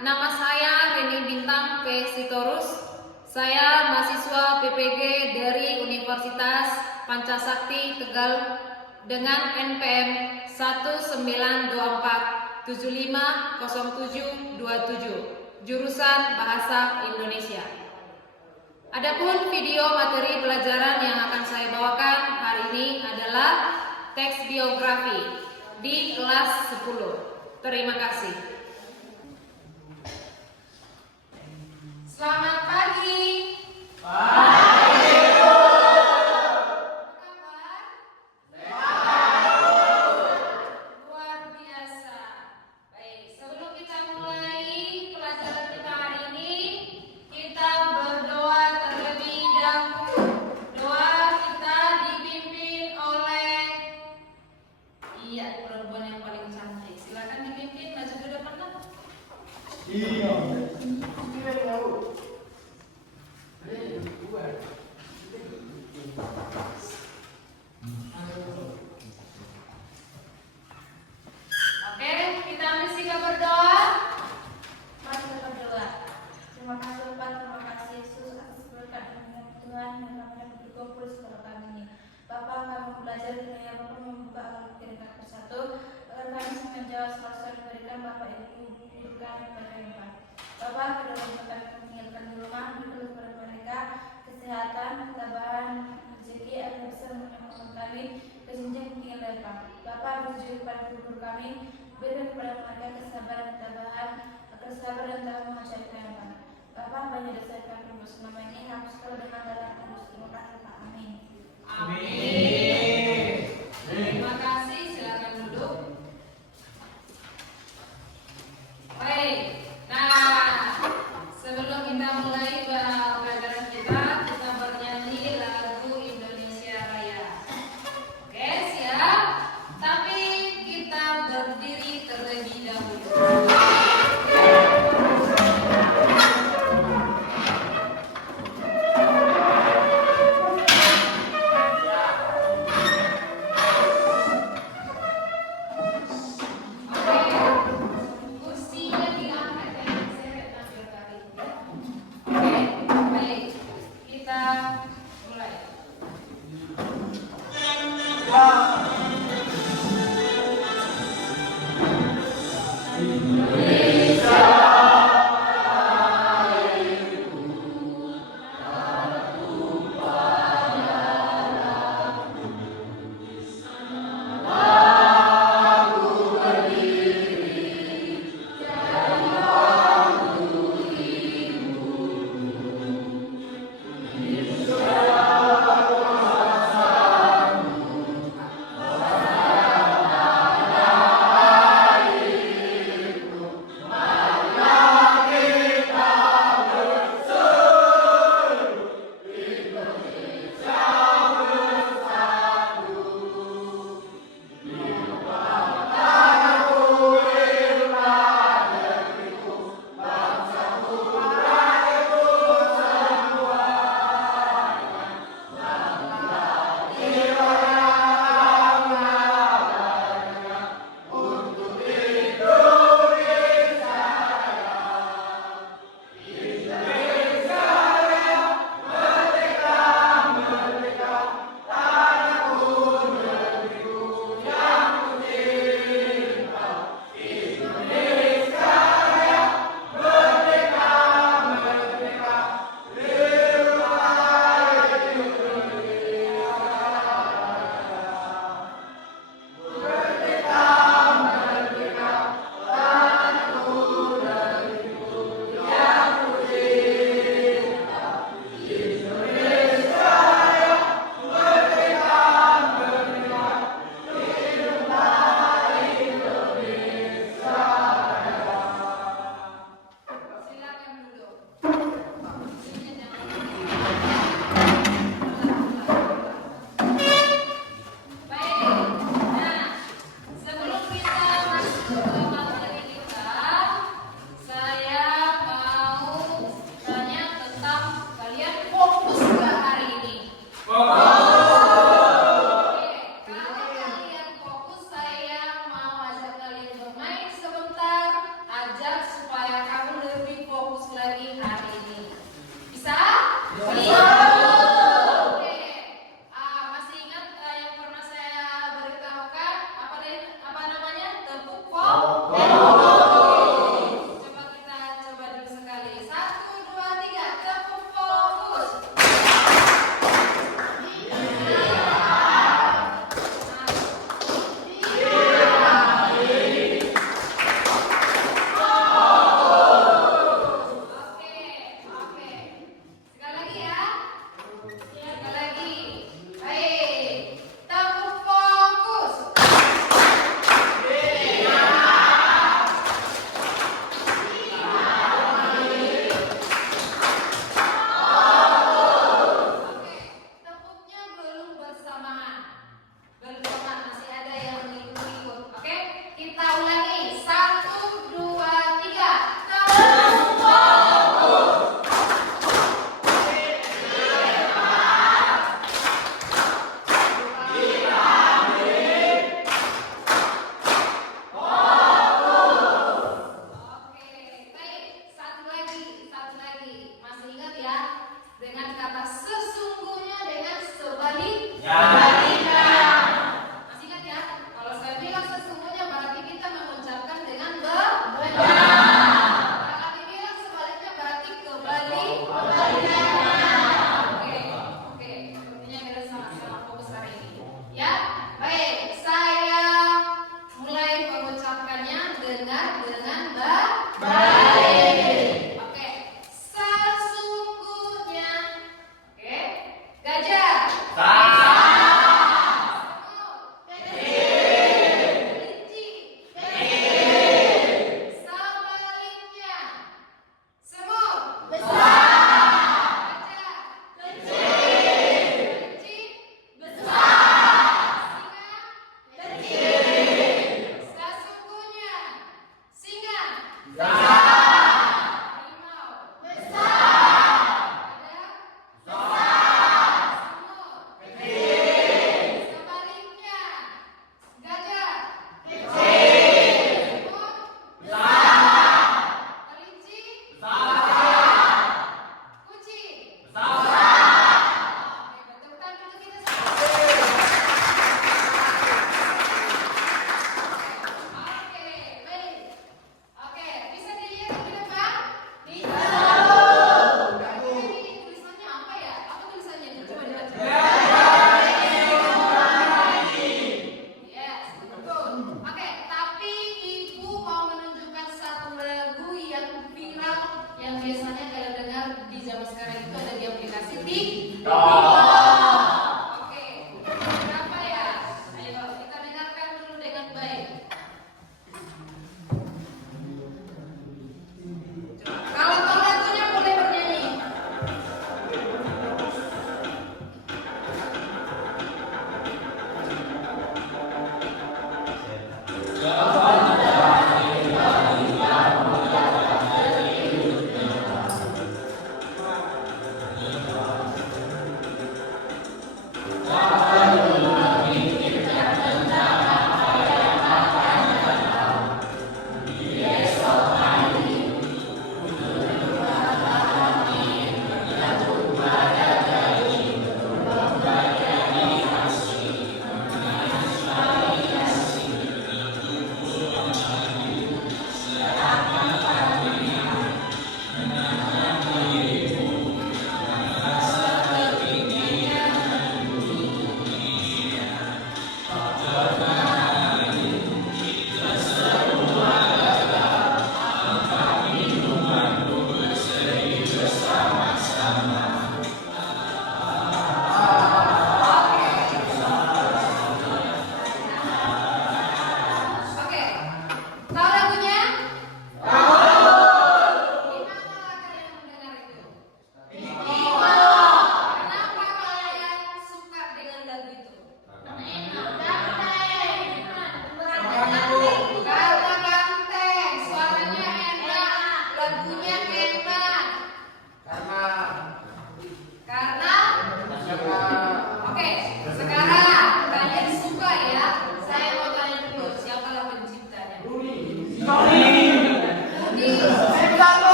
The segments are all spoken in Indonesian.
nama saya Reni Bintang P. Sitorus. Saya mahasiswa PPG dari Universitas Pancasakti Tegal dengan NPM 1924750727 jurusan Bahasa Indonesia. Adapun video materi pelajaran yang akan saya bawakan hari ini adalah teks biografi di kelas 10. Terima kasih. Selamat pagi. Pagi, Bu. Apa kabar? Luar biasa. Baik, sebelum kita mulai pelajaran kita hari ini, kita berdoa terlebih dahulu. Doa kita dipimpin oleh perempuan yang paling cantik. Silakan dipimpin maju ke depan. Iya. Oke, kita mesti berdoa. Mari kita berdoa. Terima kasih Bapak, terima kasih Yesus atas berkat dan Tuhan yang kami berkumpul setelah kami ini. Bapak, kami belajar kiranya Bapak membuka akal pikiran kami bersatu agar kami menjawab selalu diberikan Bapak Ibu hidup kami pada yang baik. Bapak, kedua kami meninggalkan di rumah, berikan kepada mereka kesehatan, ketabahan, rezeki agar bisa menyembuhkan kami ke jenjang tinggi lebar. Bapak, berjuang pada guru kami, berikan kepada mereka kesabaran, ketabahan, agar sabar dan dalam mengajar kami. Bapak, banyak dosa kami tembus selama ini, hapuskan dengan darah tembus. Terima kasih Pak. Amin. Amin. Terima kasih, silakan duduk. Baik, nah sebelum kita mulai pelajaran kita bernyanyi lagu Indonesia Raya. Oke, siap? Tapi kita berdiri terlebih dahulu.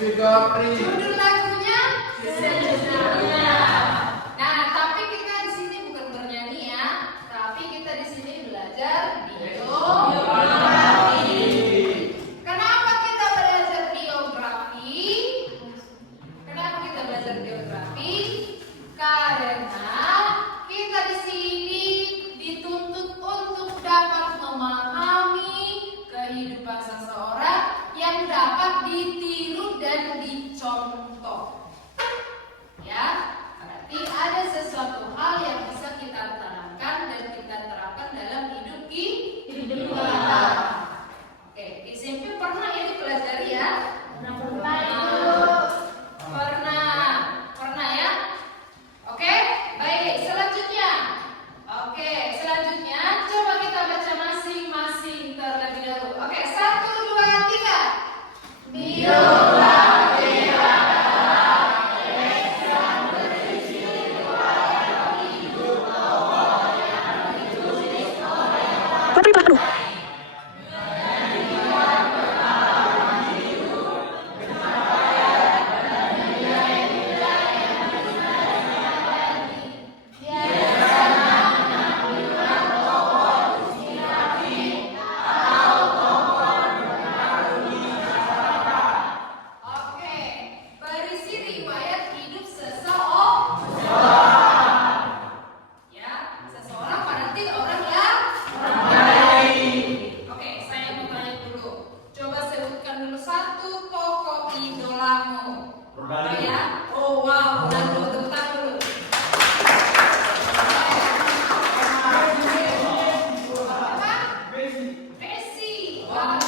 Judul lagunya Sejuta. Nah, tapi kita di sini bukan bernyanyi ya, tapi kita di sini belajar biografi. Kenapa kita belajar biografi? Kenapa kita belajar biografi? Karena kita di sini dituntut untuk dapat memahami kehidupan seseorang yang dapat ditiru dan dicontoh. Ya, berarti ada sesuatu hal yang bisa kita tanamkan dan kita terapkan dalam hidup kita. Oke, di SMP pernah ya dipelajari ya? Pernah ya? Oke, baik. Selanjutnya coba kita baca masing-masing terlebih dahulu. Oke, 1, 2, 3. Biografi adalah teks yang berisi riwayat hidup tokoh yang ditulis oleh orang lain. Oke, berisi riwayat hidup seseorang. Ya, seseorang berarti orang yang baik. Oke, saya mau tanya dulu. Coba sebutkan dulu satu tokoh idolamu. Apa ya? Oh wow, Ronaldo, tepuk tangan dulu. Apa? Messi. Wow.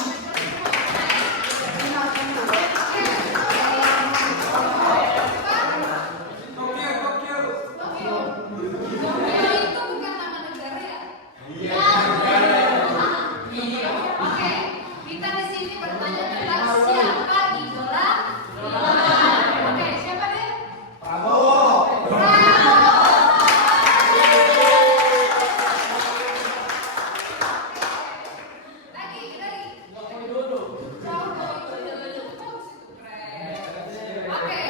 Tokyo itu bukan nama negara ya? Oke, kita di sini bertanya tentang siapa idola. Oke, siapa deh? Prabowo. Lagi. Oke,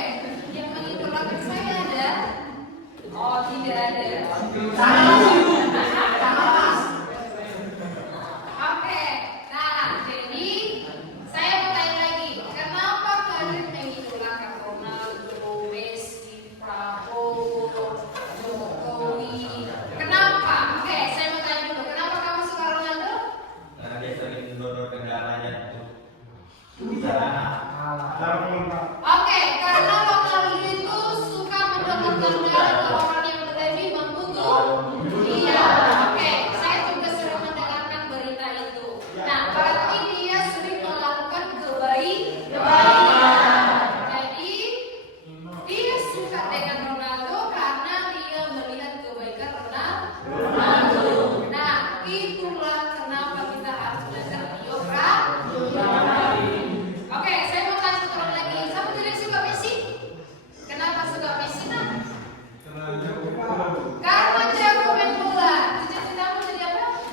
yang mengidolakan saya ada? Oh, tidak ada. Oke, nah jadi saya mau tanya lagi, kenapa kalian mengidolakan Ronaldo, Messi, Prabowo, Jokowi? Kenapa? Oke, saya mau tanya dulu, kenapa kamu suka Ronaldo? Karena dia sering mendorong kendaraannya Oke, karena Ronaldo itu suka mendonorkan darah ke orang yang lebih membutuhkan. Iya, oke. Saya juga sering mendengarkan berita itu. Nah, berarti dia sering melakukan kebaikan. Jadi, dia suka dengan Ronaldo karena dia melihat kebaikan Ronaldo. Nah, itulah kenapa kita harus belajar biografi. Oke, saya mau tanya satu orang lagi. Siapa tidak suka Messi? Kenapa suka Messi, nak? Karena jago main bola. Cita-citamu jadi apa?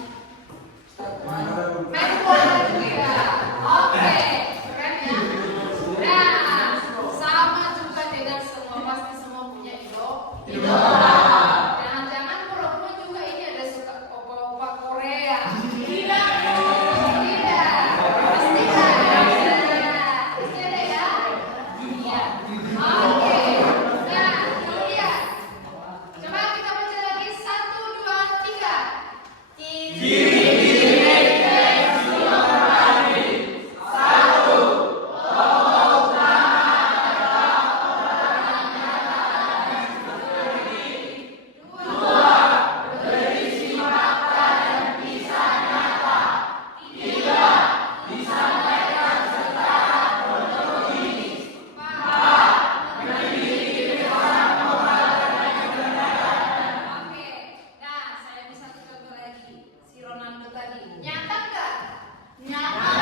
Main bola juga. Oke, keren ya. Nah, sama juga dengan semua, pasti semua punya idola. Jangan-jangan pura-pura juga ini ada suka opa-opa Korea. Tidak. Pasti ada. Pasti ada ya. Iya. Oke. Nah, kemudian coba kita baca lagi 1, 2, 3. Oke, nah saya bisa contoh lagi si Ronaldo tadi. Nyata nggak? Nyata.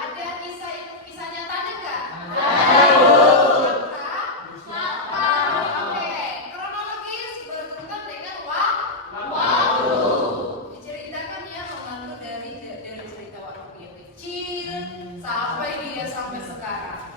Ada kisah nyatanya nggak? Nyata. Oke, kronologis berurutan dengan waktu. Diceritakan ya Ronaldo dari cerita waktu dia kecil sampai dia sampai sekarang.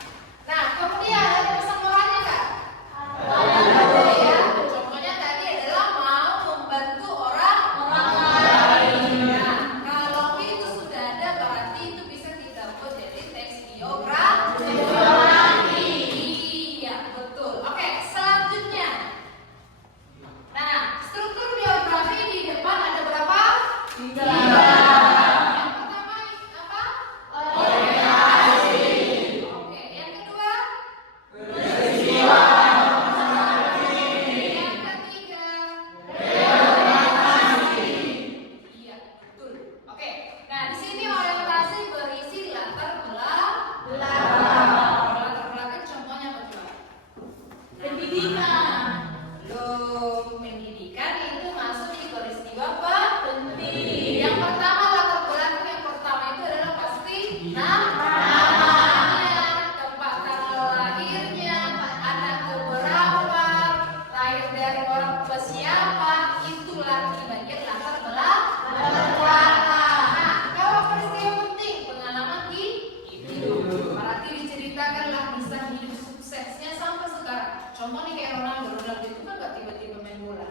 menceritakanlah kisah hidup suksesnya sampai sekarang. Contoh nih kayak Ronaldo itu kan gak tiba-tiba main bola.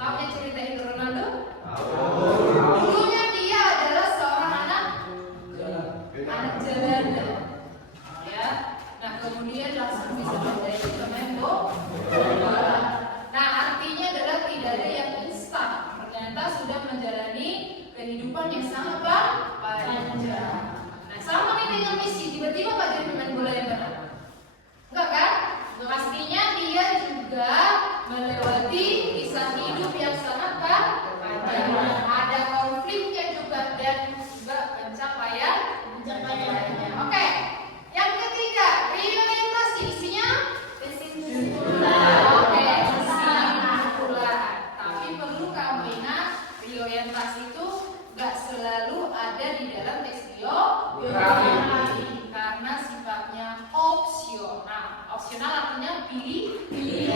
Tahu ya cerita hidup Ronaldo? Dulunya dia adalah seorang anak jalanan. Ya. Nah, kemudian langsung bisa menjadi pemain bola. Nah, artinya adalah tidak ada yang instan. Ternyata sudah menjalani kehidupan yang sangat panjang. Nah, sama nih dengan Messi, tiba-tiba gak jadi pemain bola yang benar. Enggak kan? Pastinya dia juga melewati kisah hidup yang sangat panjang. Ada konfliknya juga dan juga pencapaian. Oke. Yang ketiga, reorientasi isinya kesimpulan. Oke, kesimpulan. Tapi perlu kamu ingat, reorientasi itu gak selalu ada di dalam teks biografi karena sifatnya opsional. Opsional artinya pilihan.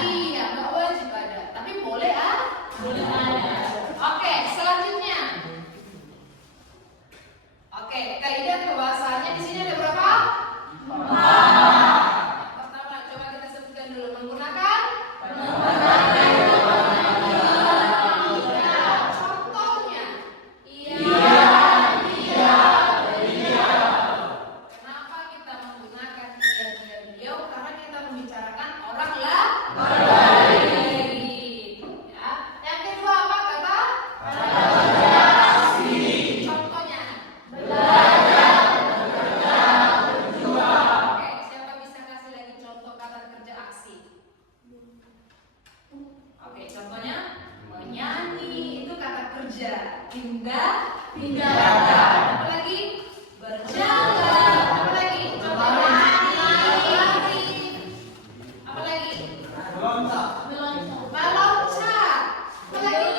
Iya, nggak wajib ada, tapi boleh ada. Oke, selanjutnya. Oke, kaidah kebahasaannya di sini ada berapa? 4. Pertama, coba kita sebutkan dulu menggunakan. Contohnya. Kenapa kita menggunakan beliau? Karena kita membicarakan orang lain. Ya. Yang kedua apa kata? Contohnya. Oke, siapa bisa kasih lagi contoh kata kerja aksi? Oke, contohnya menyanyi itu kata kerja. Pindah. Apa lagi? Berjalan. Apa lagi? Contohnya lari. Apa lagi? Meloncat. Apa lagi?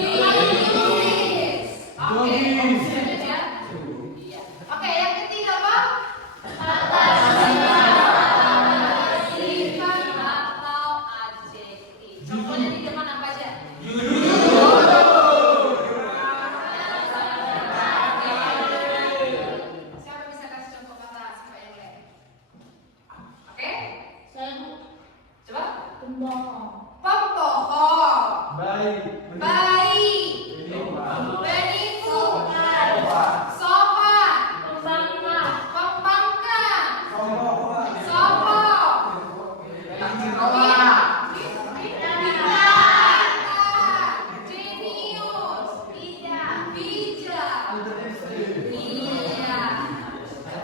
Menulis. Oke, maksudnya ya. Iya. Oke, yang ketiga apa? Sifat atau adjektif. Contohnya di depan apa aja? Siapa bisa kasih contoh kata sifat yang lain? Oke? Coba. Pembohong. Baik. Baik. Penipu. Sopan. Pembangkang. Sombong. Jenius. Bijak. Iya.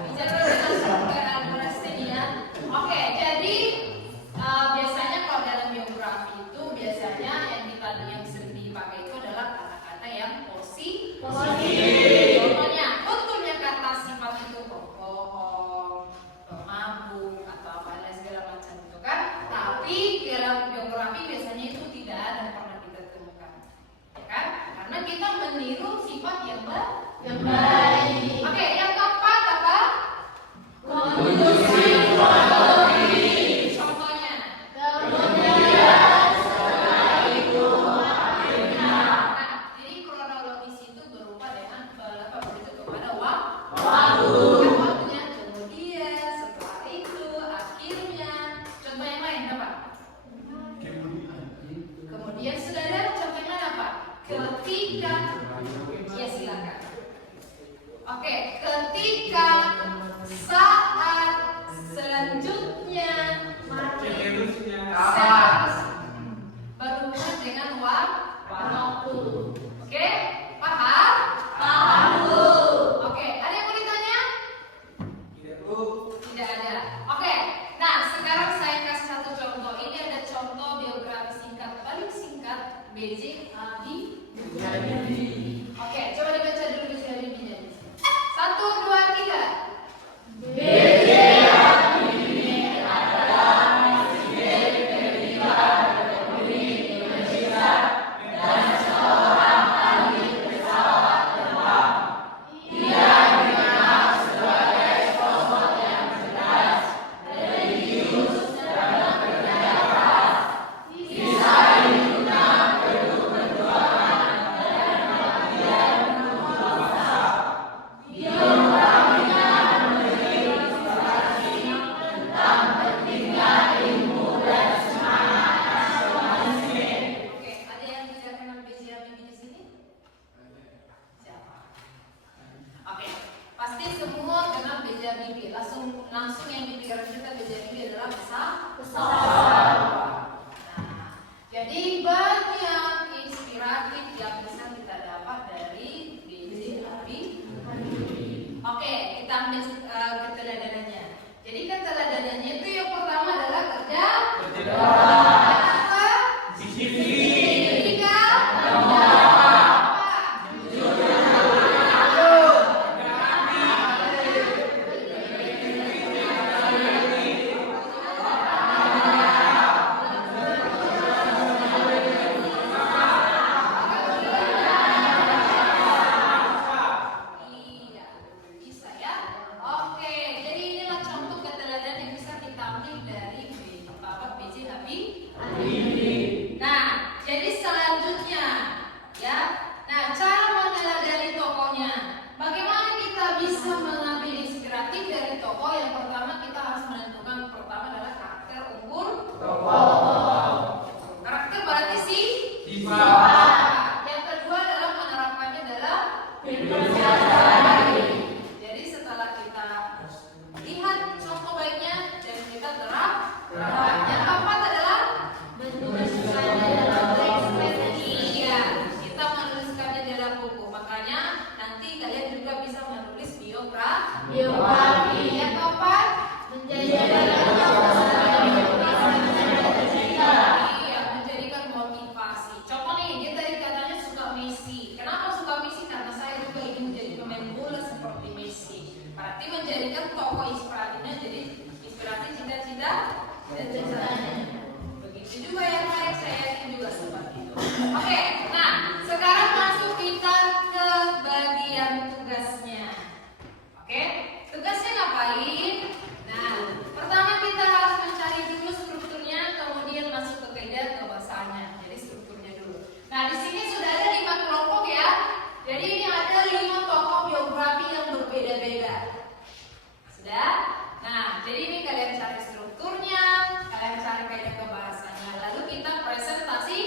Bijak itu masuk ke Al-Qur'an ya. Oke, jadi biasanya kalau dalam biografi langsung yang dipikiran kita menjadi adalah pesawat. Nah, jadi banyak inspiratif yang bisa kita dapat dari B.J. Habibie. Oke, kita ambil keteladanannya. Jadi keteladanannya itu yang pertama adalah kerja. Apa? Tiga. Iya, bisa ya. Oke, jadi inilah contoh keteladanan yang bisa kita ambil dari Bapak B.J. Habibie. Nah, jadi selanjutnya ya. Nah, cara meneladani tokohnya. Bagaimana kita bisa mengambil inspiratif dari tokoh? Yang pertama kita harus menentukan pertama adalah karakter unggul. Karakter berarti sifat. Yang kedua adalah menerapkannya dalam kehidupan sehari-hari. Jadi setelah kita lihat contoh baiknya dan kita terapkan. Yang keempat adalah menuliskannya dalam teks. Iya, kita menuliskannya dalam buku. Makanya nanti kalian juga bisa menulis biografi. Yang keempat iya, menjadikan motivasi. Contoh nih, dia tadi katanya suka Messi. Kenapa suka Messi? Karena saya juga ingin menjadi pemain bola seperti Messi. Berarti menjadikan tokoh inspiratifnya jadi inspiratif cita-cita dan cita-citanya. Begitu juga yang lain, saya yakin juga seperti itu. Oke, nah sekarang masuk kita ke bagian tugasnya. Oke, tugasnya ngapain? Nah, pertama kita harus mencari dulu strukturnya, kemudian masuk ke kaidah kebahasaannya. Jadi strukturnya dulu. Nah, di sini sudah ada 5 kelompok ya. Jadi ini ada 5 tokoh biografi yang berbeda-beda. Sudah? Nah, jadi ini kalian cari strukturnya, kalian cari kaidah kebahasaannya. Lalu kita presentasi.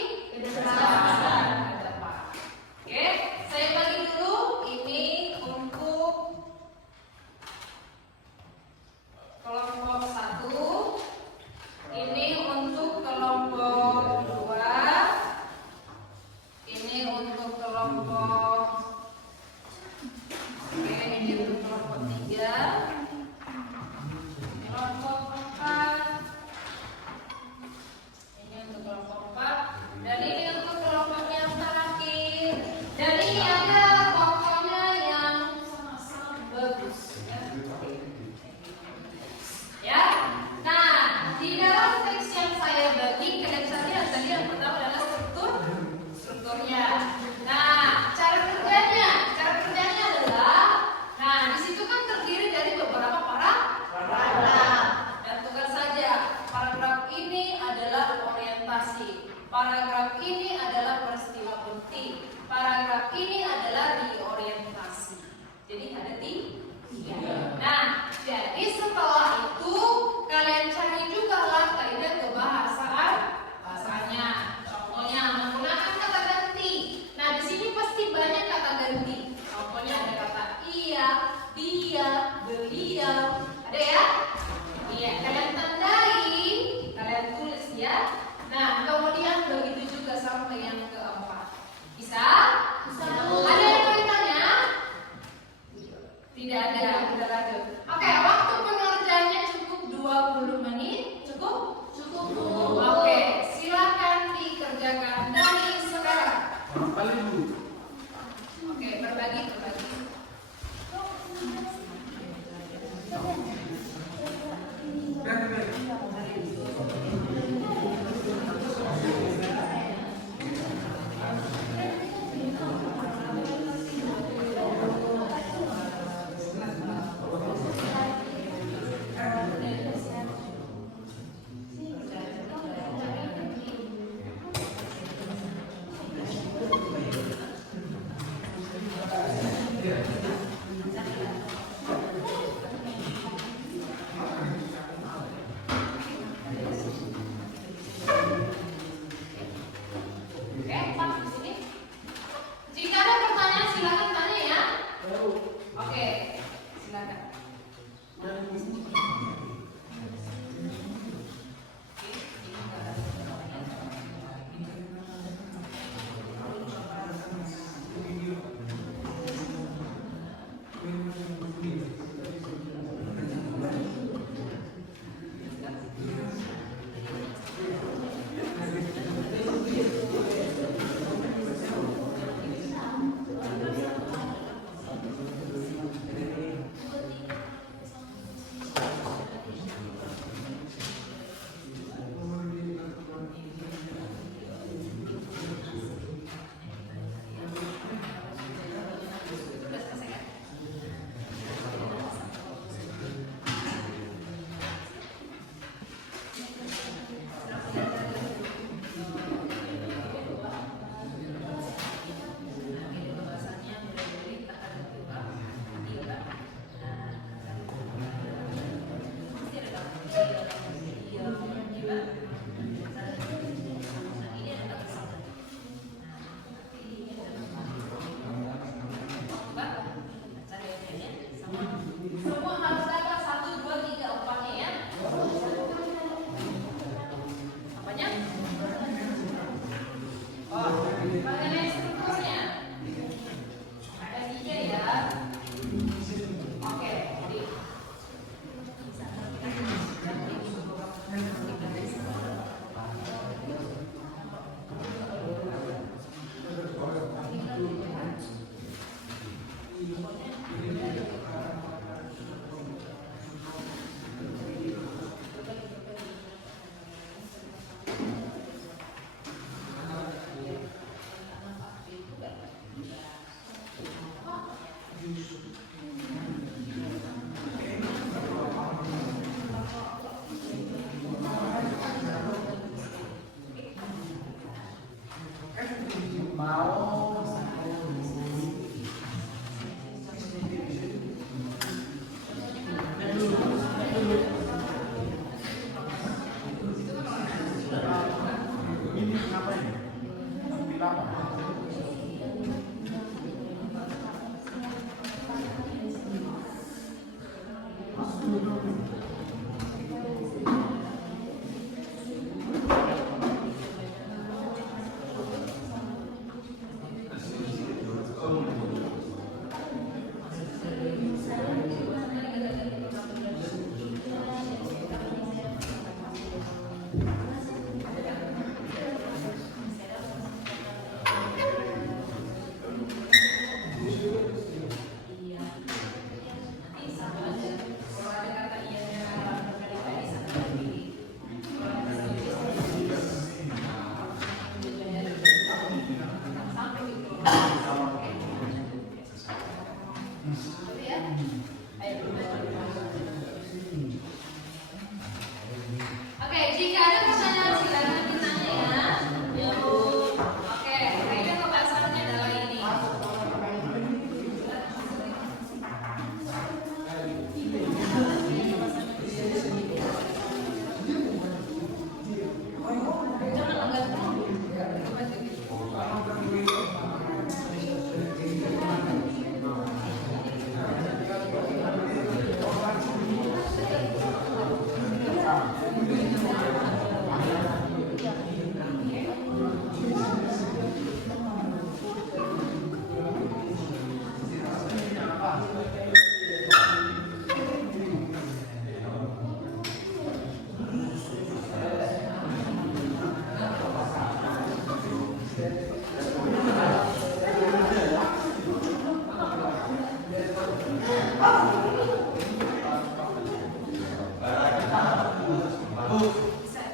Oke, jika ada pertanyaan silakan ditanya ya. Oke, kayaknya pembahasannya adalah ini.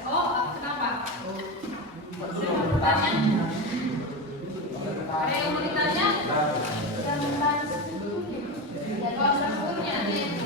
Oh, kenapa? Saya mau bertanya. Ada yang mau ditanya? Kalau sebelumnya ada yang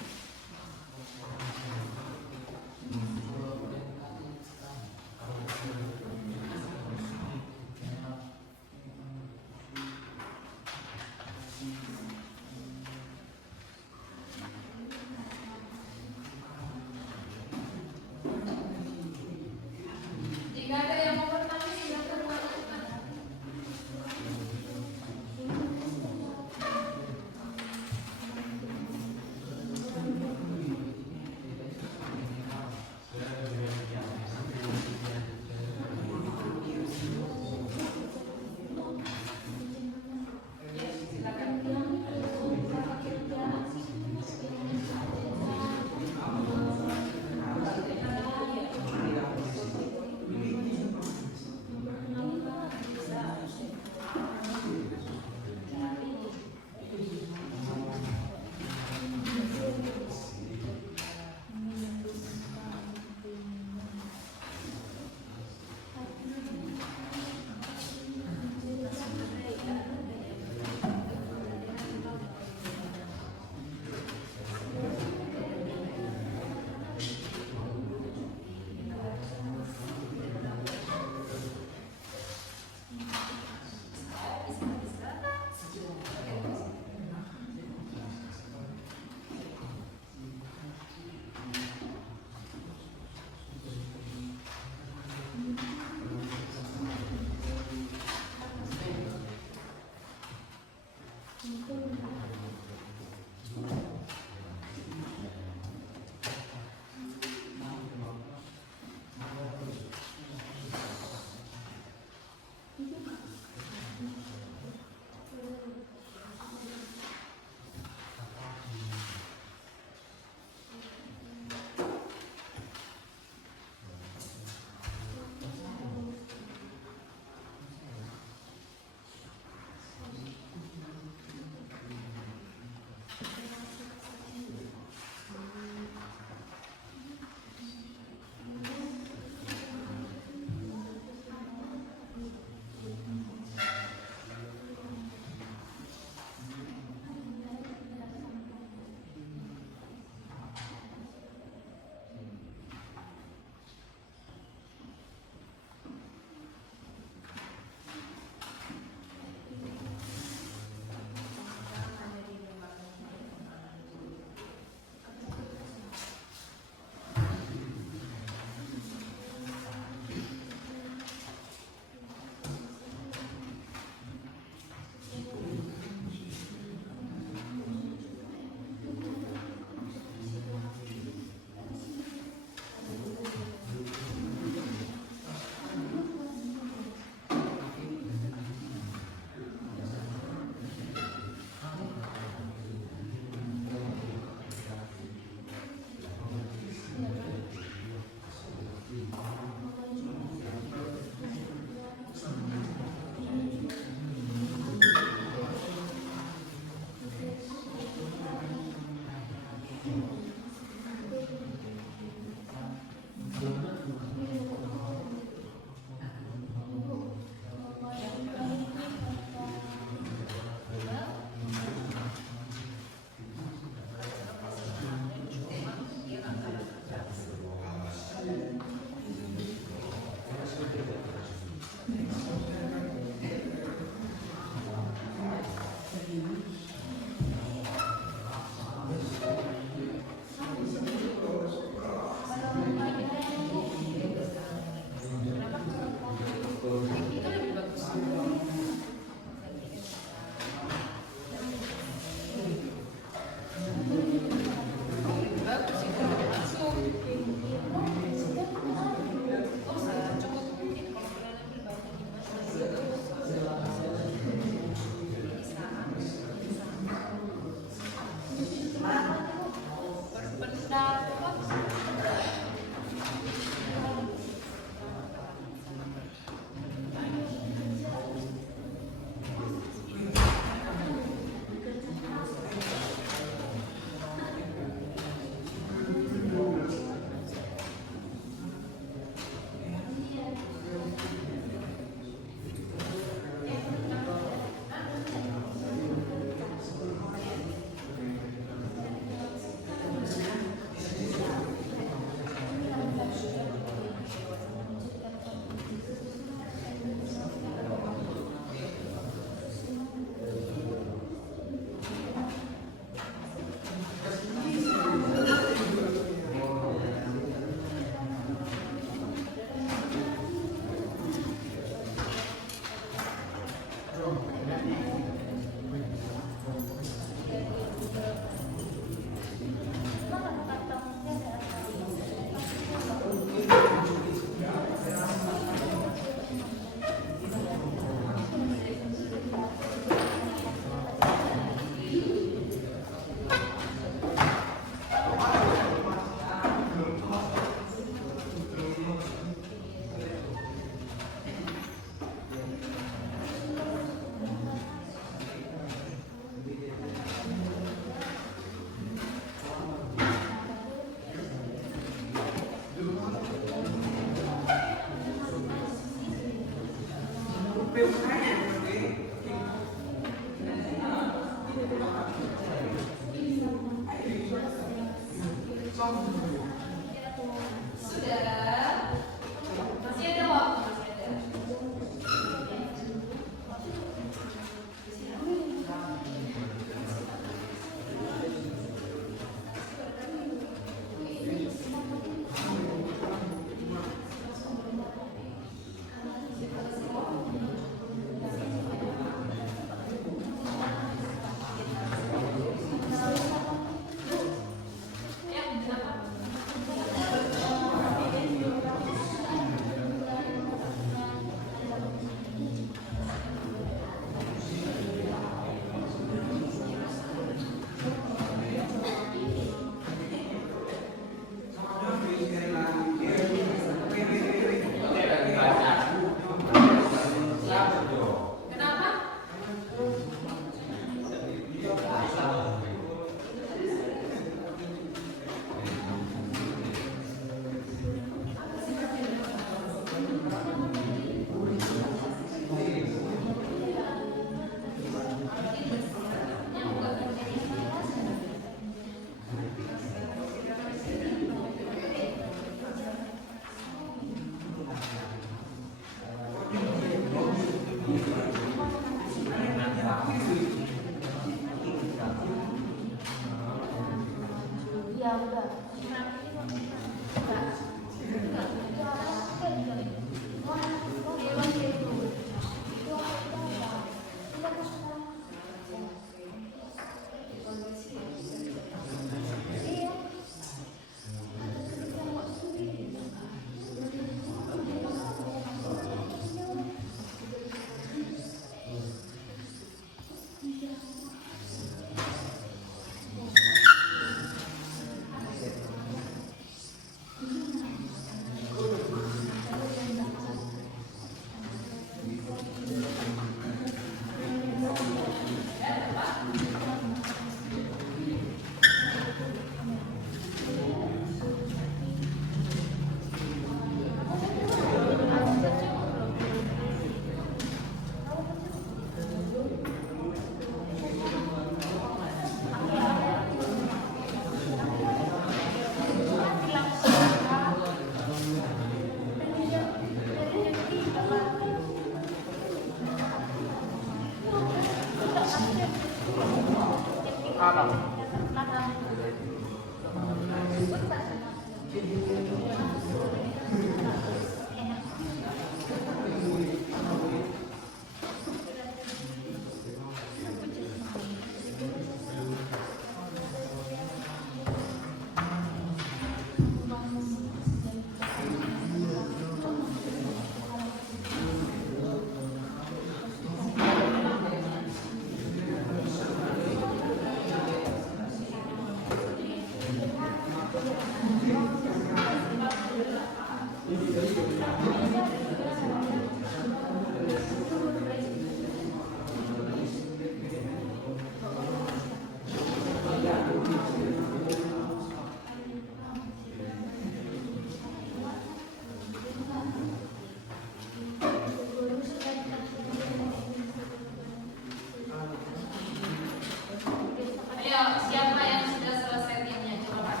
Ayo, siapa yang sudah selesai timnya? Coba Pak.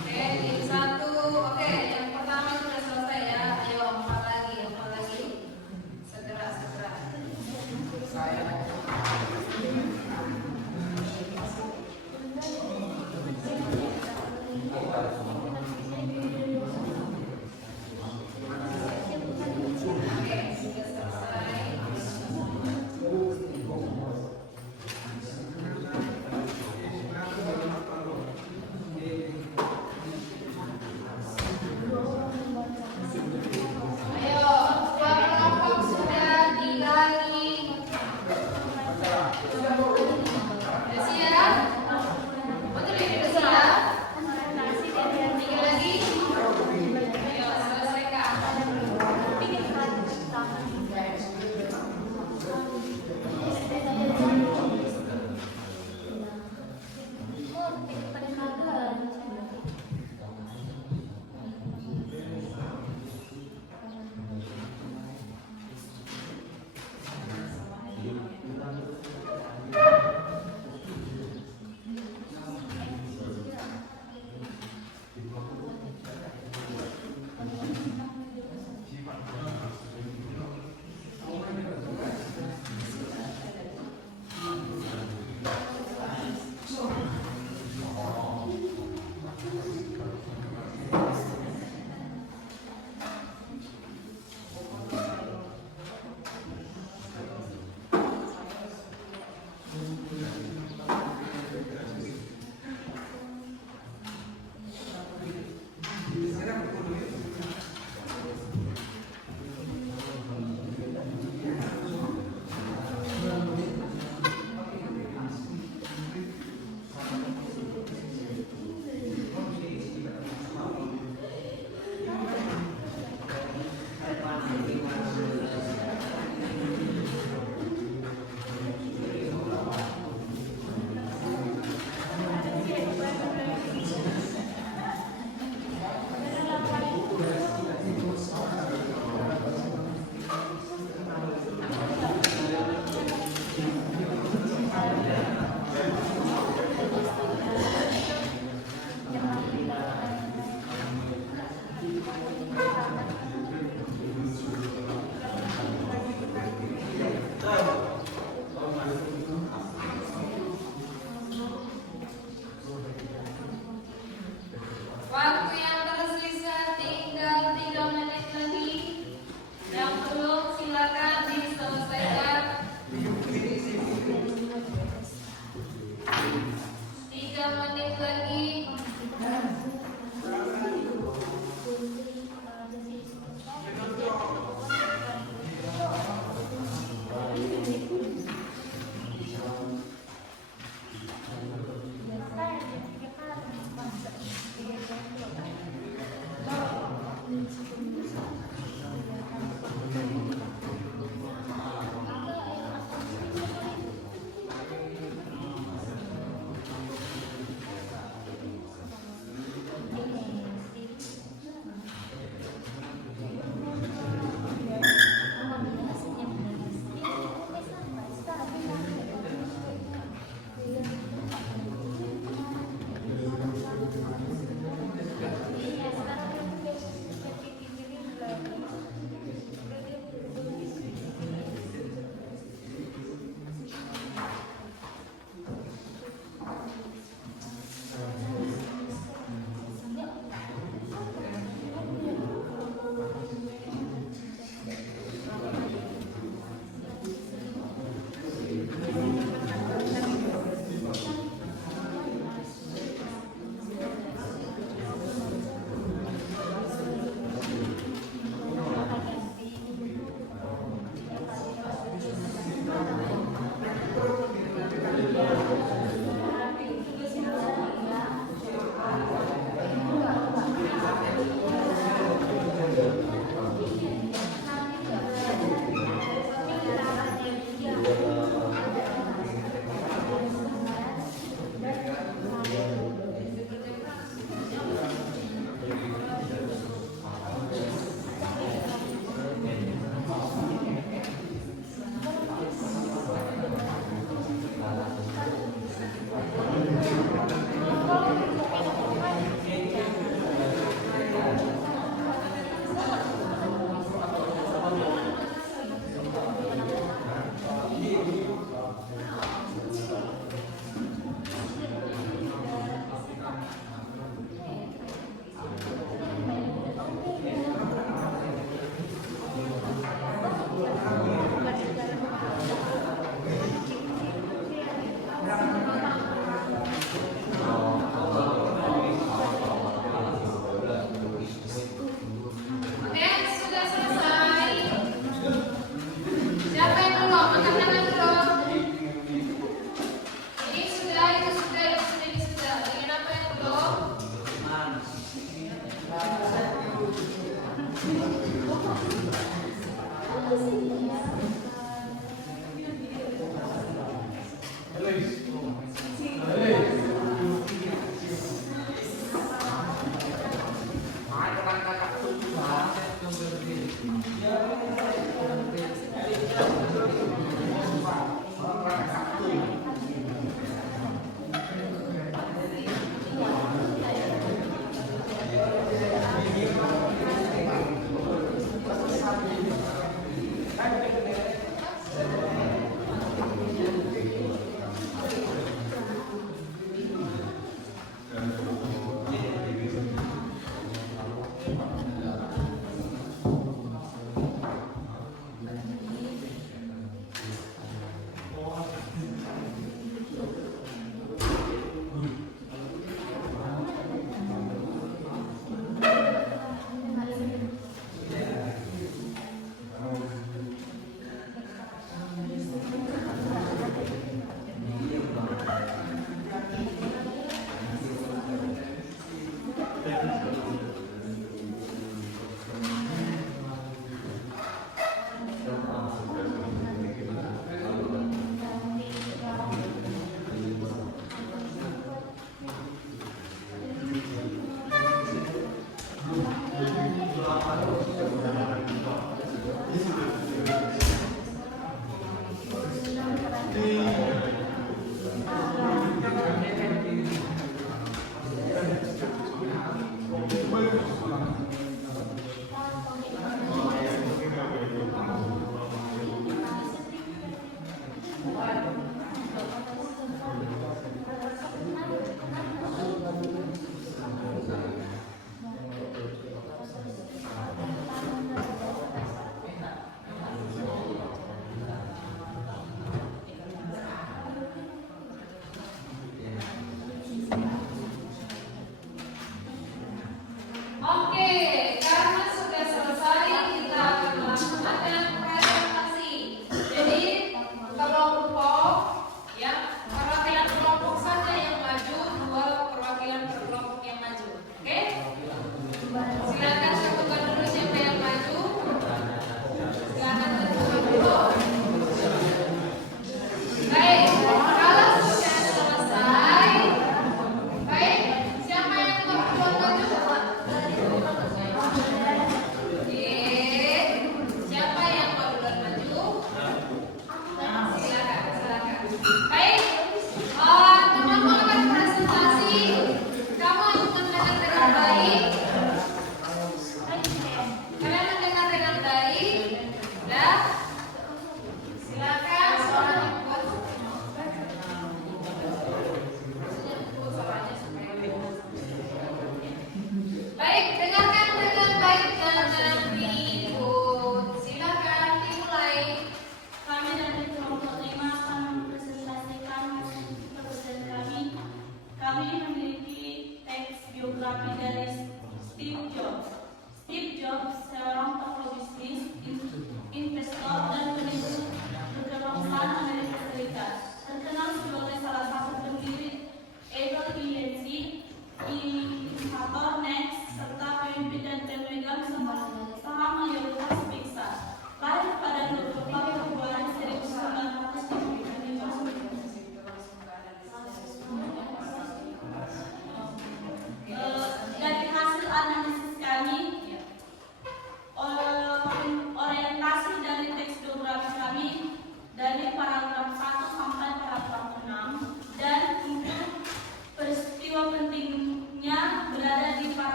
Oke, tim satu. Oke, yang pertama sudah selesai ya. Ayo, empat lagi. Segera. Oke, sudah selesai. Ayo, dua kelompok sudah dibagi. Udah siap? Betul ini udah siap? Tiga lagi. Ayo, selesaikan. Waktu yang tersisa tinggal 3 menit lagi. Yang belum silakan diselesaikan. 3 menit lagi.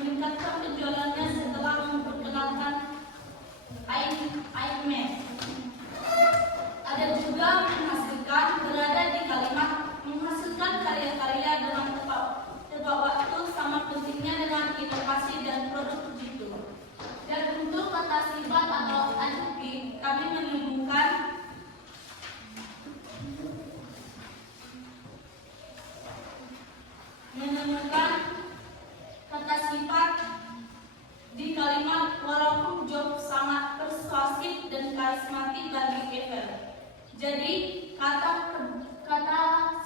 meningkatkan penjualannya setelah memperkenalkan iMac. Ada juga menghasilkan berada di kalimat menghasilkan karya-karya dengan tepat waktu sama pentingnya dengan inovasi dan produk begitu. Dan untuk kata sifat atau adjektif kami menemukan kata sifat di kalimat walaupun Job sangat persuasif dan karismatik bagi Evel. Jadi kata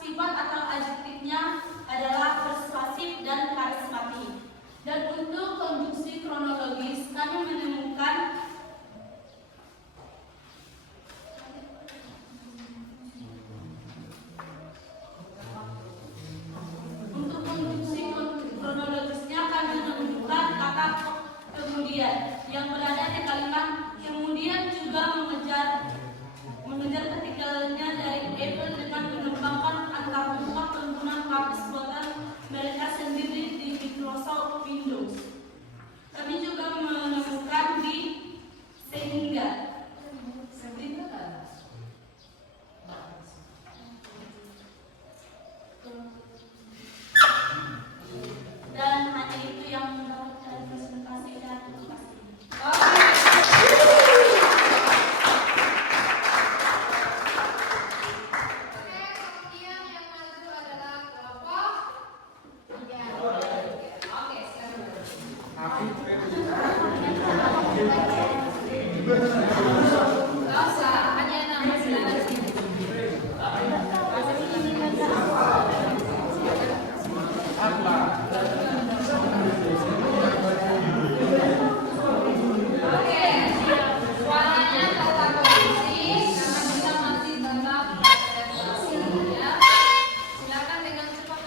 sifat atau adjektifnya adalah persuasif dan karismatik. Dan untuk konjungsi kronologis kami menemukan kata kemudian yang berada di kalimat kemudian juga mengejar ketinggalannya dari Apple dengan mengembangkan antarmuka pengguna harddisk buatan mereka sendiri di Microsoft Windows. Kami juga menemukan di sehingga dan hanya itu yang mendapat dari presentasi dan kemudian yang maju adalah kelompok 3. Oke, sekarang. Nggak usah, hanya nama silakan sini. Oke, suaranya tetap kondusif karena kita masih tetap presentasi ya. Silakan dengan cepat.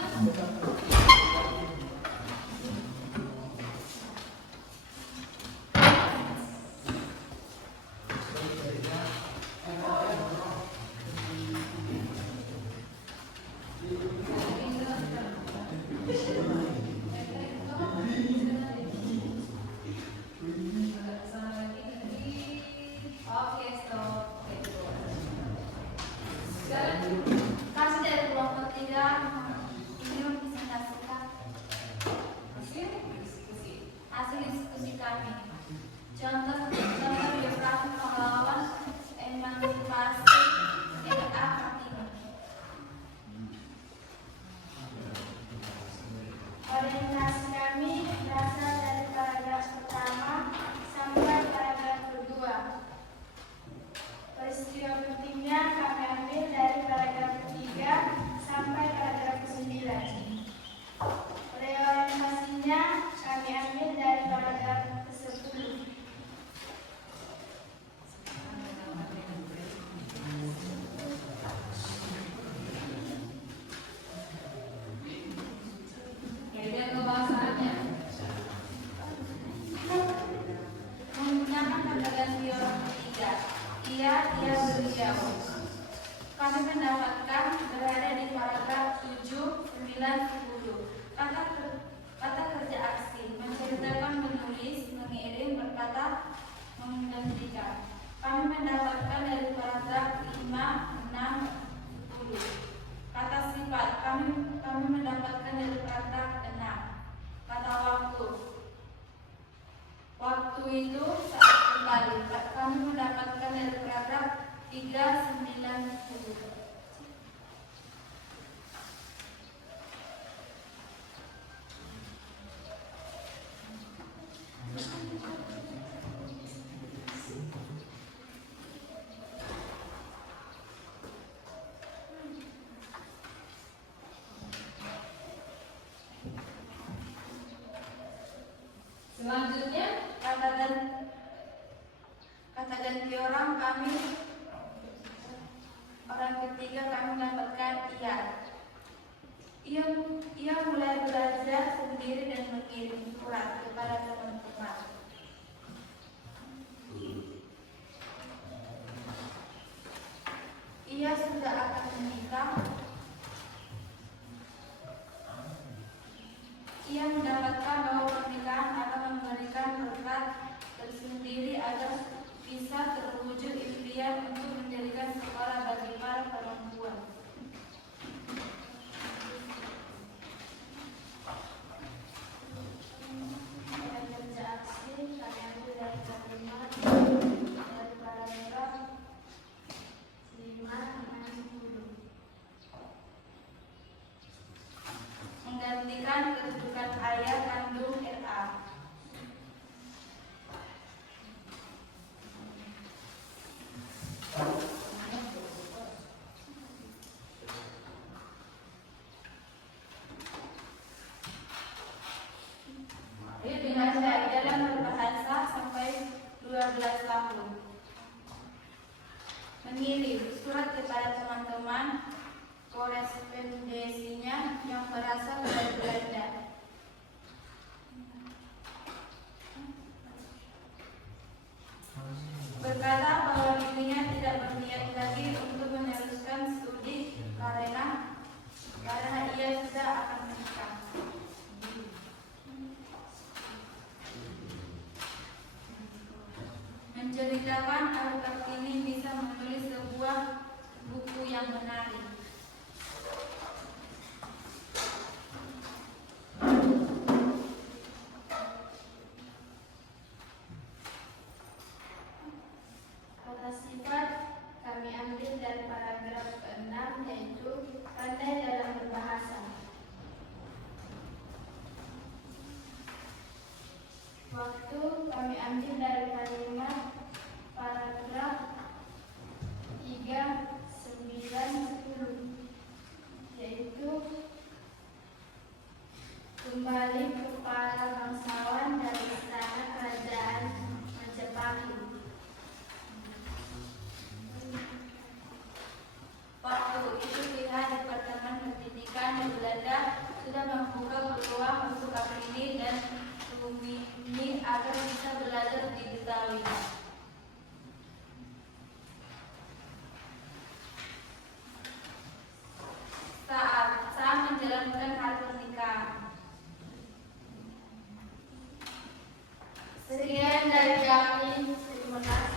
Oke, stop. Kasih dari kelompok 3 ini mempresentasikan hasil diskusi kami. Contoh biografi pahlawan emansipasi RA Kartini. Orientasi kami berasal dari paragraf pertama sampai paragraf kedua. Peristiwa pentingnya kami ambil dari paragraf ketiga sampai paragraf ke-9. Reorientasinya kami ambil dari paragraf ke-10. Kemudian kebahasaannya. Menggunakan kata ganti orang ketiga. Dia beliau. Kami mendapatkan berada di paragraf 7, 9, 10. Kata kerja aksi menceritakan, menulis, mengirim, berkata, menggantikan. Kami mendapatkan dari paragraf 5, 6, 10. Kata sifat kami mendapatkan dari paragraf 6. Kata waktu. Waktu itu saat kembali. Kami mendapatkan dari paragraf 3, 9, 10. Selanjutnya, kata ganti orang ketiga kami dapatkan ia mulai belajar sendiri dan mengirim surat kepada teman-teman. Ia sudah akan menikah. Ia mendapatkan bahwa pernikahan memberhentikan kedudukan ayah kandung RA. Dengan dalam berbahasa sampai 12 tahun. Mengirim surat kepada teman-teman korespondensinya yang berasal dari Belanda. Berkata bahwa dirinya tidak berniat lagi untuk meneruskan studi karena ia sudah akan menikah. Menceritakan agar Kartini bisa menulis sebuah buku yang menarik. Kata sifat kami ambil dari paragraf ke-6, yaitu pandai dalam berbahasa. Waktu kami ambil dari kalimat paragraf 3, 9, 10, yaitu kembali kepala bangsawan dari istana kerajaan Majapahit. Waktu itu pihak Departemen Pendidikan di Belanda sudah membuka peluang untuk Kartini dan Rumini agar bisa belajar di Betawi. Saat menjalankan hal pernikahan. Sekian dari kami. Terima kasih.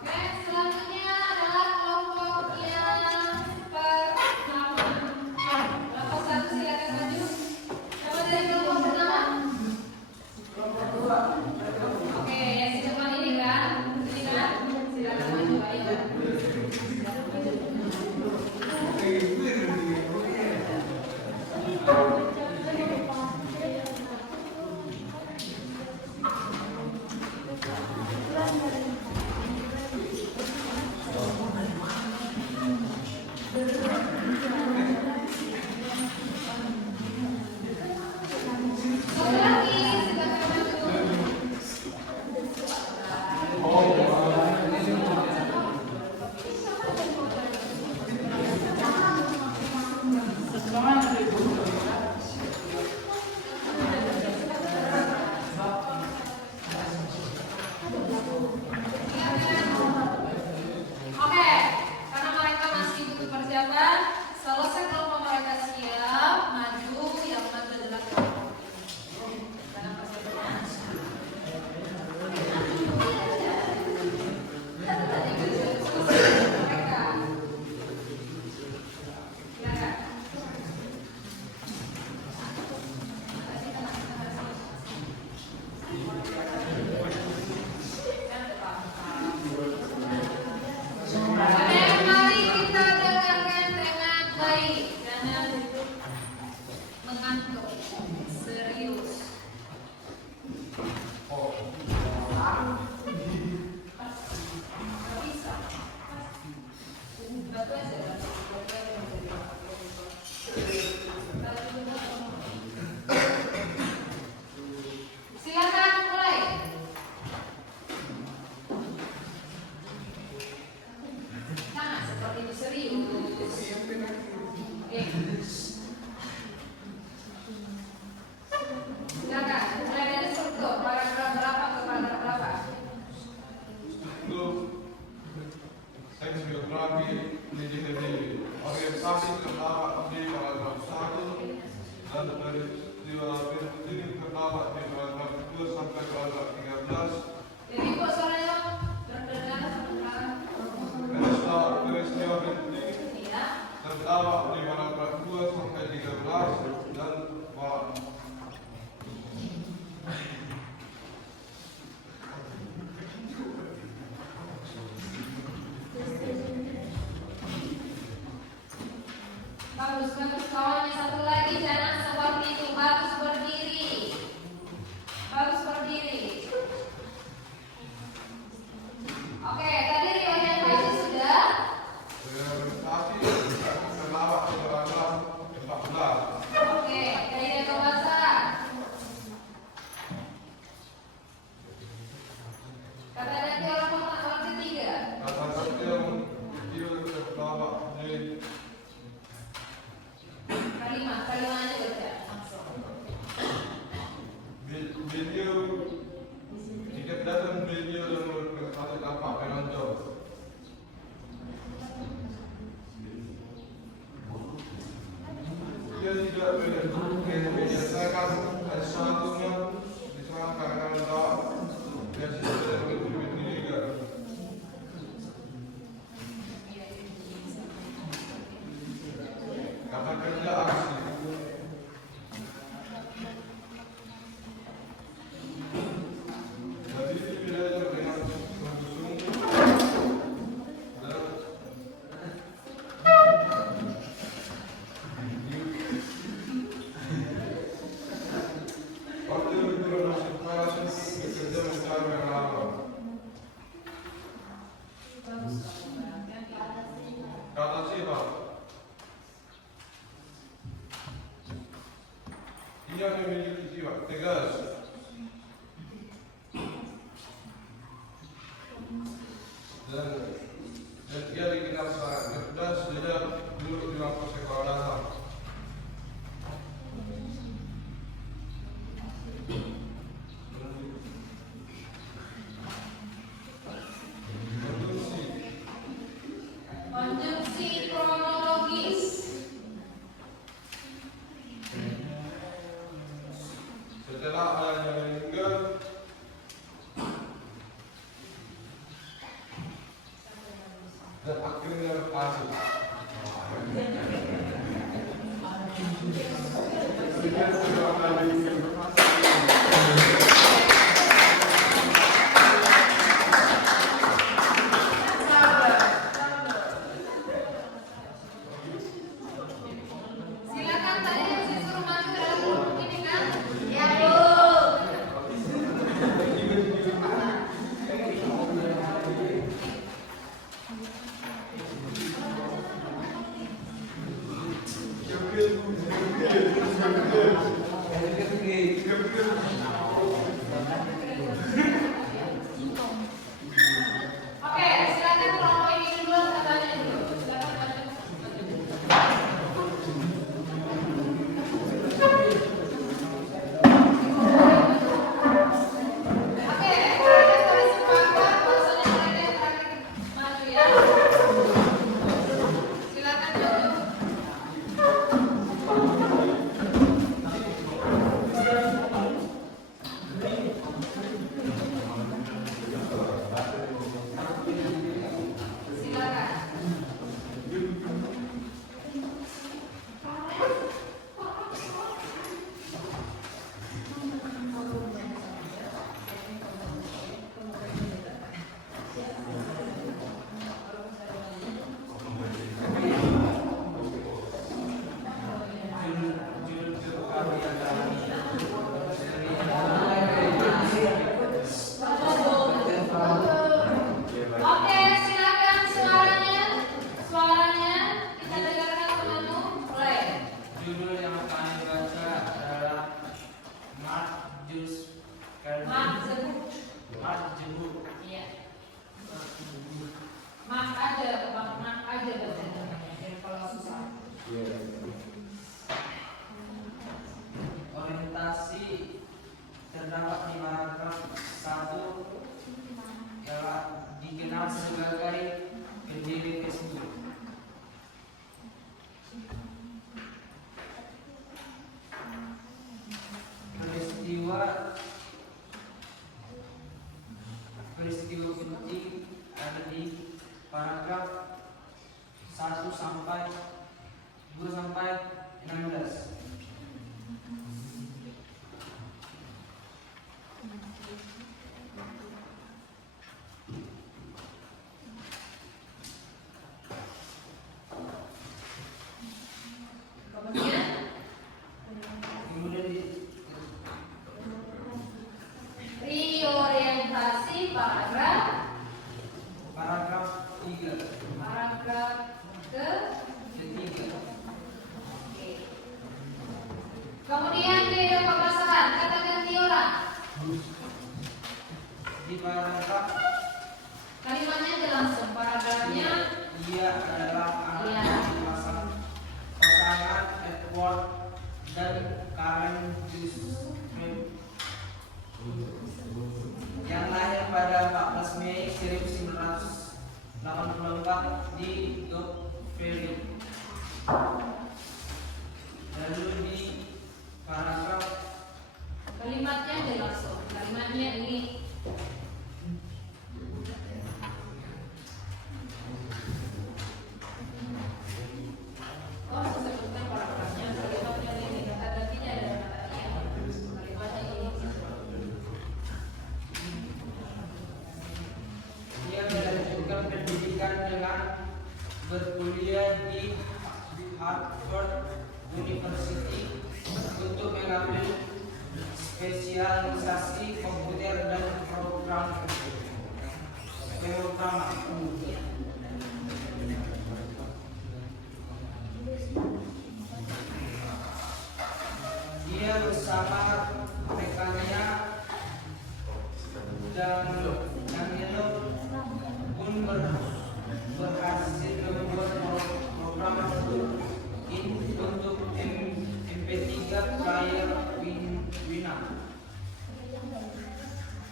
Oke, selanjutnya adalah kelompok yang pertama. Kelompok 1 silakan maju. Siapa dari kelompok pertama? Oke, yang di depan ini kan? Ini kan? Silakan maju, ayo. Satu lagi, silakan maju. Oke, karena mereka masih butuh persiapan, selesai kelompok mereka siap, maju, yang maju adalah kelompok. Karena persiapannya. Mereka. Silakan. Oke, mari kita dengarkan dengan baik. Jangan mengantuk. Serius. Bisa. Batu aja. Silakan mulai. Nah, seperti itu serius. Oke. Silakan, mulai dari struktur. Paragraf berapa ke paragraf berapa? Teks biografi menjadi orientasi terdapat di paragraf 1 dan peristiwa penting terdapat di paragraf 2 sampai paragraf 13. Jadi kok suaranya terdengar sebentar? Peristiwa penting Iya. terdapat di paragraf 2 sampai 13 dan Ia memiliki jiwa tegas dan ia dikenal sangat cerdas sejak dulu di waktu sekolah dasar. Konjungsi kronologis. Setelah ayahnya meninggal, dan akhirnya lepas. Silakan tadi yang saya suruh maju dalam ini kan? Ya, Bu. Oke, silakan kelompok ini duluan katanya dulu. Silakan maju. Oke, mereka sudah sepakat bahwasanya mereka yang terakhir maju ya. Silakan maju. Silakan. Oke, silakan suaranya. Suaranya kita dengarkan penuh. Mulai. Judul yang akan dibaca adalah Mark Jebuk. Iya. Mak aja baca namanya. Biar kalau susah. Orientasi terdapat di paragraf 1 yang dikenal sebagai pendiri Facebook. Peristiwa penting ada di paragraf 1 sampai 2 sampai 16. Kemudian di Reorientasi paragraf 3 ketiga. Oke. Kemudian kredo pemasaran, kata ganti orang. di paragraf Kalimatnya aja langsung. Paragrafnya dia adalah anak Iya. pasangan Edward dan Karen Jusman yang lahir pada 14 Mei 1984 di Dockville. Lalu di paragraf kalimatnya aja langsung. Kalimatnya ini. Oh, saya sebutkan paragrafnya. Kalimatnya ini. Kata gantinya ada katanya. Kalimatnya ini. dia melanjutkan pendidikan dengan berkuliah di Harvard University untuk mengambil spesialisasi komputer dan pemrograman. Dia bersama rekannya dan Danilo pun berhasil membuat program untuk MP3 player Winamp.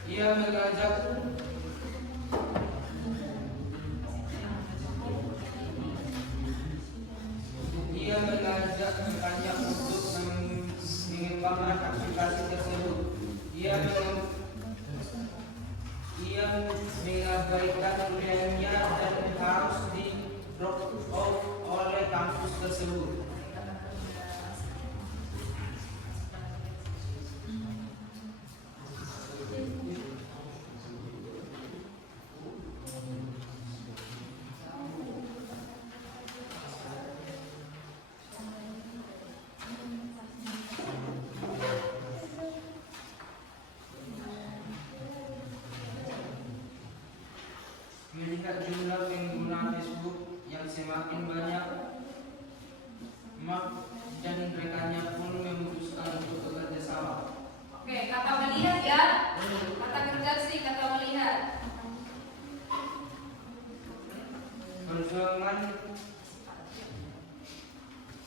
Ia mengajak rekannya untuk mengembangkan aplikasi tersebut. Ia mengabaikan kuliahnya dan harus di drop out oleh kampus tersebut. Melihat jumlah pengguna Facebook yang semakin banyak, Mark dan rekannya pun memutuskan untuk bekerja sama. Oke, kata melihat ya. Kata kerja sih kata melihat. Perjuangan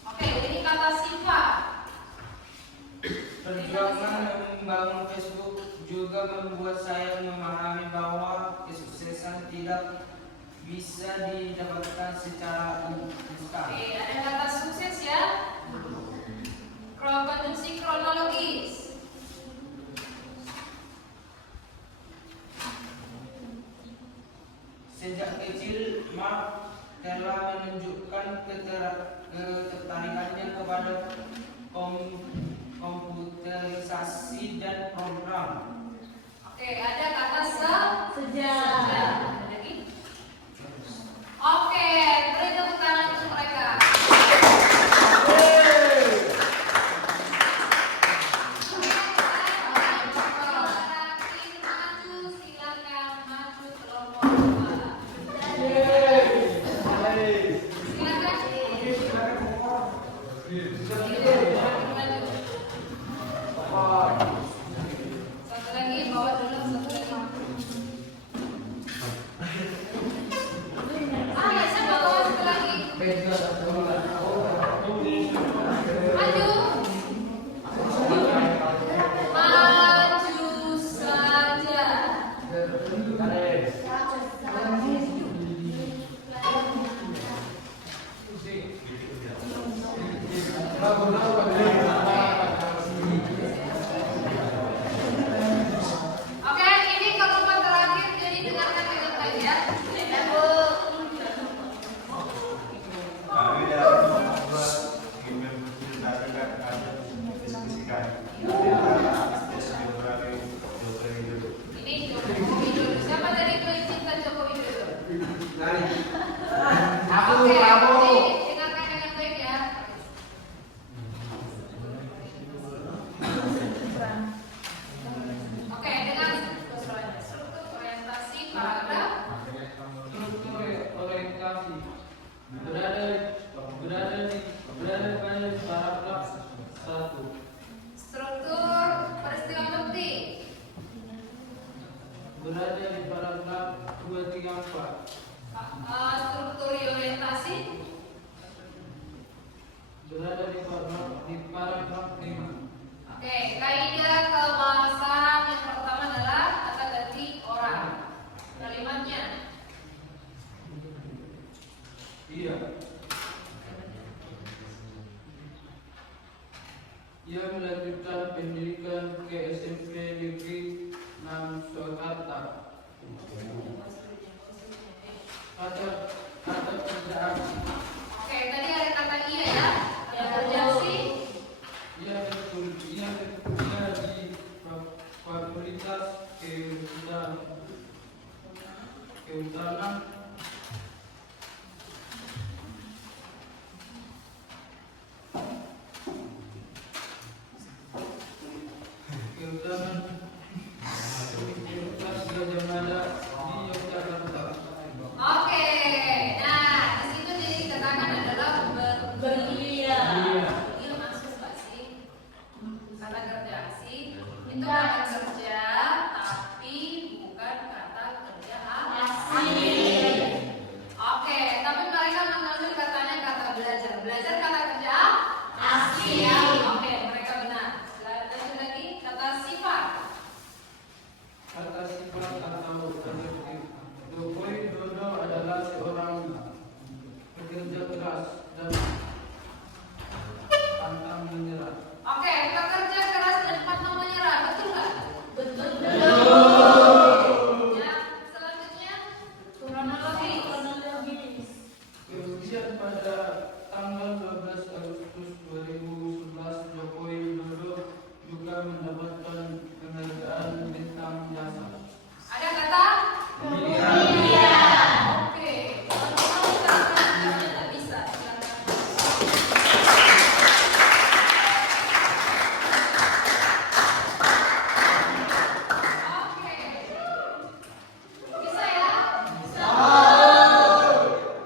Oke, ini kata sifat. Perjuangan membangun Facebook juga membuat saya memahami bahwa kesuksesan tidak bisa didapatkan secara instan. Oke, ada kata sukses ya. Konjungsi kronologis. Sejak kecil, Mark telah menunjukkan ketertarikannya kepada komputerisasi dan program. Oke, ada kata sejak. Lagi. Oke, beri tepuk tangan untuk mereka. Maju, silakan maju kelompok 2. Silakan. Satu lagi, bawa dulu satu lagi. Ya, saya bawa satu lagi. Maju. Maju saja. Oke, ini kelompok terakhir, jadi dengarkan dengan baik ya. Kami dalam membuat ingin mempresentasikan hasil diskusikan Jokowi Widodo. Ini Joko Widodo. Siapa tadi itu cinta Joko Widodo? Oke, jadi dengarkan dengan baik ya. Oke, dengan struktur orientasi paragraf. Struktur orientasi berada pada paragraf 1. Struktur peristiwa penting. Berada di paragraf 2, 3, 4. Struktur orientasi. Berada di paragraf 5. Oke, kaidah kebahasaan yang pertama adalah kata ganti orang. Kalimatnya. Iya. Ia melanjutkan pendidikan ke SMP Negeri 6 Surakarta. Kata kerjaan. Oke, tadi ada kata iya ya. Yang terjadi. Ia di Fakultas Kehutanan Universitas Gadjah Mada di Yogyakarta. Oke, nah di situ jadi katakan adalah berlian. Iya masuk nggak sih? Kata Itu kata kerja, tapi bukan kata kerja asli. Oke, tapi mereka mengambil katanya kata belajar. Belajar kata kerja asli ya. Oke, mereka benar. Lanjut lagi kata sifat. Kata sifat atau adjektif. Joko Widodo adalah seorang pekerja keras dan pantang menyerah. Oke, pekerja keras dan pantang menyerah. Betul nggak? Betul. Ya, selanjutnya kronologis. Kemudian pada tanggal 12 Agustus 2011, Joko Widodo juga mendapatkan penghargaan bintang jasa. Ada kata? Iya. Oke. Kalau kita tidak bisa. Oke. Bisa ya? Bisa.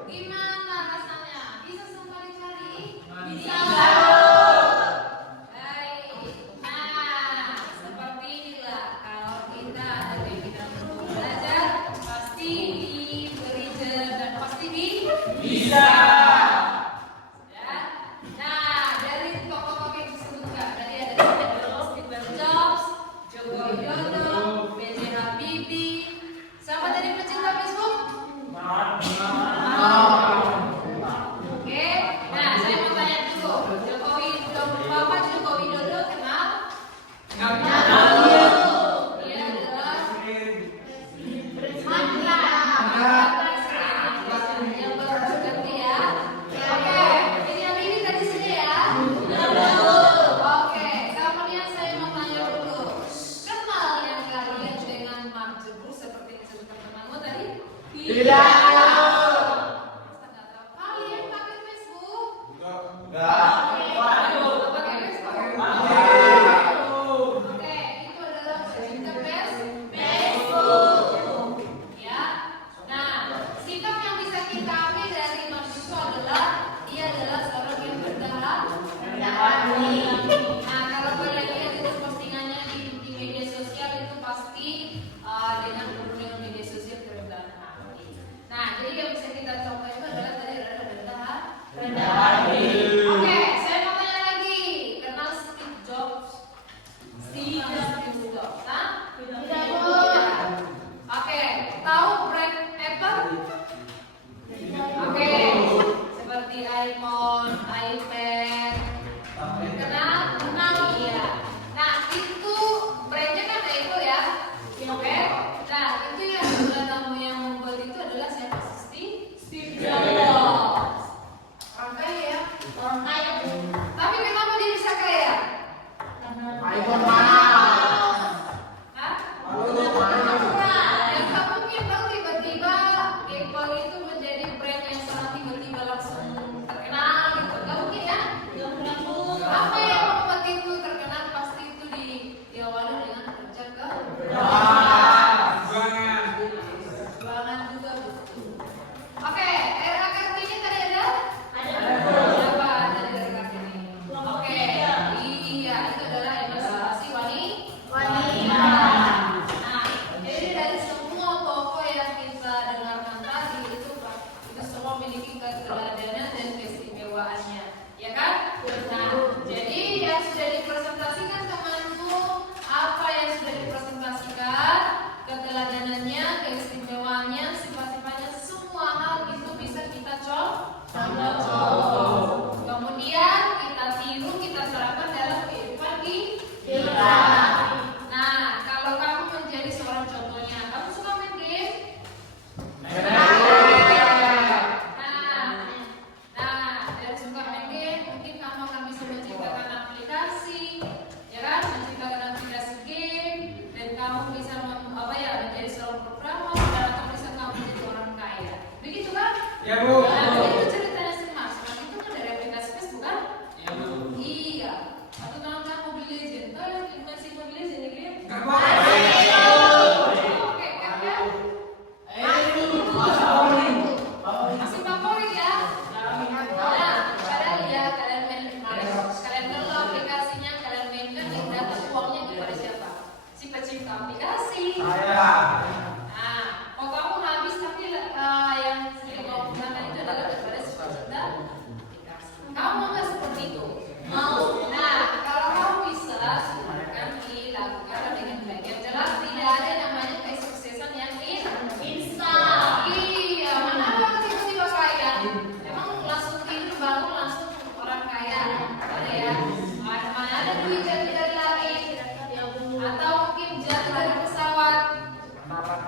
Gimana rasanya? Bisa semua dicari? Bisa. Baik. Nah, seperti inilah kalau kita ada di bidang belajar pasti diberi dan pasti bisa. Ya. Nah, dari tokoh-tokoh yang disebutkan tadi ada Steve Jobs, Joko Widodo, B.J. Habibie. Siapa tadi pecinta Facebook? Oke. Nah, saya mau tanya dulu. Bapak Joko Widodo kenal? Dia adalah yang baru berganti ya. Oke, ini yang ini tadi sini ya. Oke, kemudian saya mau tanya dulu. Kenal yang kalian dengan Mark Zuckerberg seperti yang disebutkan temanmu tadi? Tidak. Kalian pakai Facebook? Enggak. Pakai Facebook? Oke, itu adalah pecinta Facebook. Ya. Nah, sikap yang bisa kita ambil dari Mas Yuso adalah dia adalah seorang yang rendah hati. Nah, kalau kalian lihat itu postingannya di media sosial itu pasti dengan penuh dengan media sosial kerendahan hati. Nah, jadi yang bisa kita contoh itu adalah tadi adalah rendah hati. Oke, saya mau tanya lagi. Kenal Steve Jobs? Steve Jobs, nah? Oke, tahu brand Apple? Oke, seperti iPhone, iPad. Kenal? Iya. Nah, itu brandnya kan ada itu ya. Oke. Nah, itu yang juga tamu yang membuat itu adalah siapa? Steve Jobs. Orang kaya ya. Tapi kenapa dia bisa kaya? Hah? Ya nggak mungkin dong tiba-tiba Apple itu menjadi brand yang sangat tiba-tiba langsung terkenal gitu. Nggak mungkin ya? Apa yang membuat itu terkenal? Pasti itu diawali dengan kerja perjuangan juga betul. Oke, RA Kartini tadi ada? Siapa ada di RA Kartini? Oke, iya itu adalah ilustrasi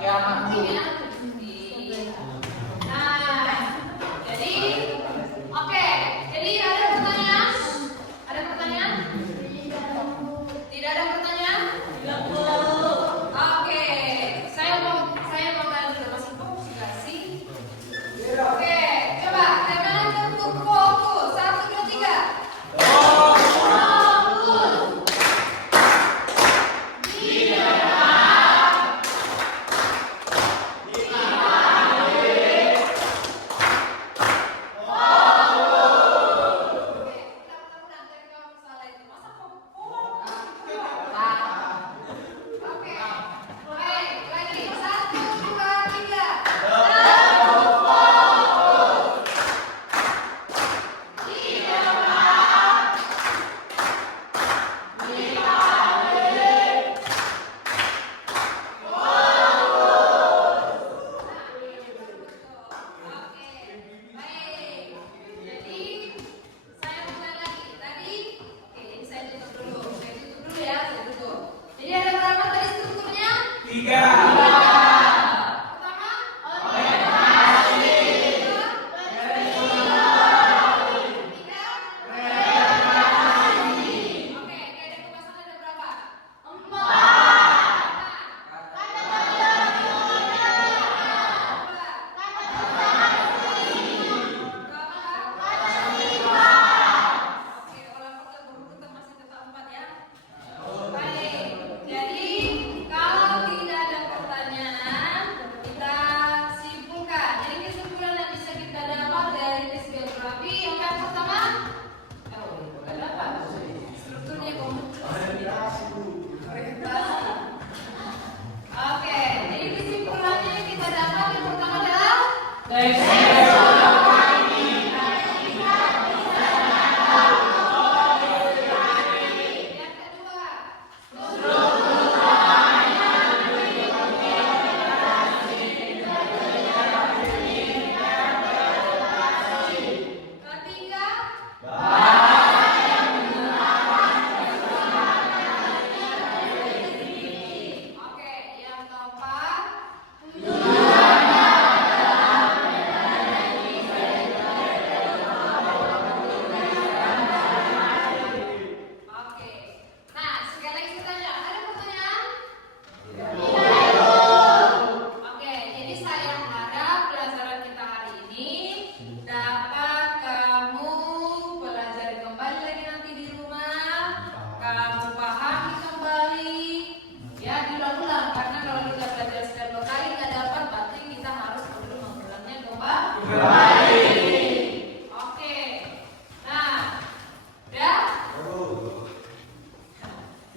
Nah, jadi oke. Jadi ada pertanyaan? Ada pertanyaan? Tidak ada pertanyaan? Oke, saya mau tanya dulu, masih fokus nggak sih? Oke, coba tangan untuk fokus. 1, 2, 3.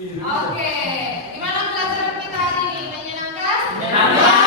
Oke, gimana pelajaran kita hari ini? Menyenangkan? Menyenangkan.